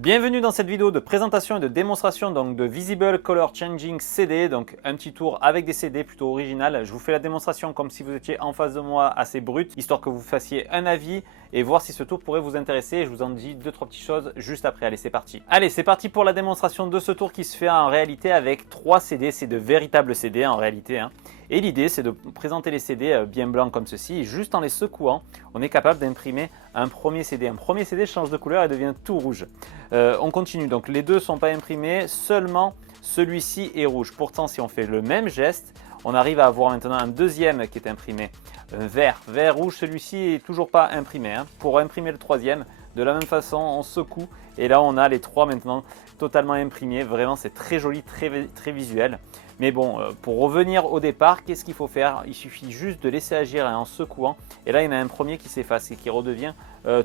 Bienvenue dans cette vidéo de présentation et de démonstration donc, de Visible Color Changing CD, donc un petit tour avec des CD plutôt original. Je vous fais la démonstration comme si vous étiez en face de moi assez brut, histoire que vous fassiez un avis et voir si ce tour pourrait vous intéresser. Je vous en dis 2-3 petites choses juste après. Allez, c'est parti. Allez, c'est parti pour la démonstration de ce tour qui se fait en réalité avec 3 CD. C'est de véritables CD en réalité. Et l'idée, c'est de présenter les CD bien blancs comme ceci. Et juste en les secouant, on est capable d'imprimer un premier CD. Un premier CD change de couleur et devient tout rouge. On continue. Donc les deux ne sont pas imprimés, seulement celui-ci est rouge. Pourtant, si on fait le même geste, on arrive à avoir maintenant un deuxième qui est imprimé. Vert rouge, celui-ci est toujours pas imprimé. Pour imprimer le troisième, de la même façon, on secoue et là on a les trois maintenant totalement imprimés. Vraiment, c'est très joli, très visuel. Mais bon, pour revenir au départ, qu'est-ce qu'il faut faire? Il suffit juste de laisser agir en secouant. Et là, il y en a un premier qui s'efface et qui redevient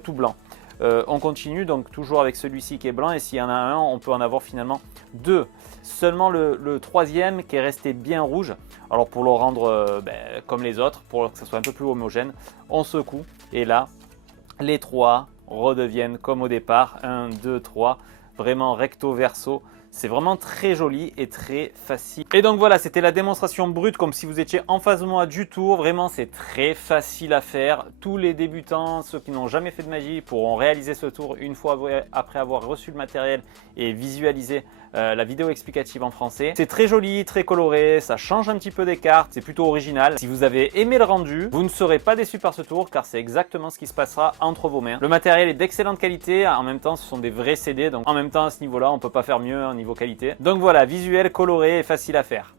tout blanc. On continue donc toujours avec celui-ci qui est blanc et s'il y en a un, on peut en avoir finalement deux. Seulement le troisième qui est resté bien rouge. Alors pour le rendre comme les autres, pour que ça soit un peu plus homogène, on secoue et là, les trois redeviennent comme au départ. 1, 2, 3, vraiment recto verso. C'est vraiment très joli et très facile. Et donc voilà, c'était la démonstration brute comme si vous étiez en face de moi du tour. Vraiment, c'est très facile à faire. Tous les débutants, ceux qui n'ont jamais fait de magie, pourront réaliser ce tour une fois après avoir reçu le matériel et visualiser la vidéo explicative en français. C'est très joli, très coloré, ça change un petit peu des cartes, c'est plutôt original. Si vous avez aimé le rendu, vous ne serez pas déçu par ce tour car c'est exactement ce qui se passera entre vos mains. Le matériel est d'excellente qualité, en même temps ce sont des vrais CD, donc en même temps à ce niveau-là on ne peut pas faire mieux en niveau qualité. Donc voilà, visuel, coloré et facile à faire.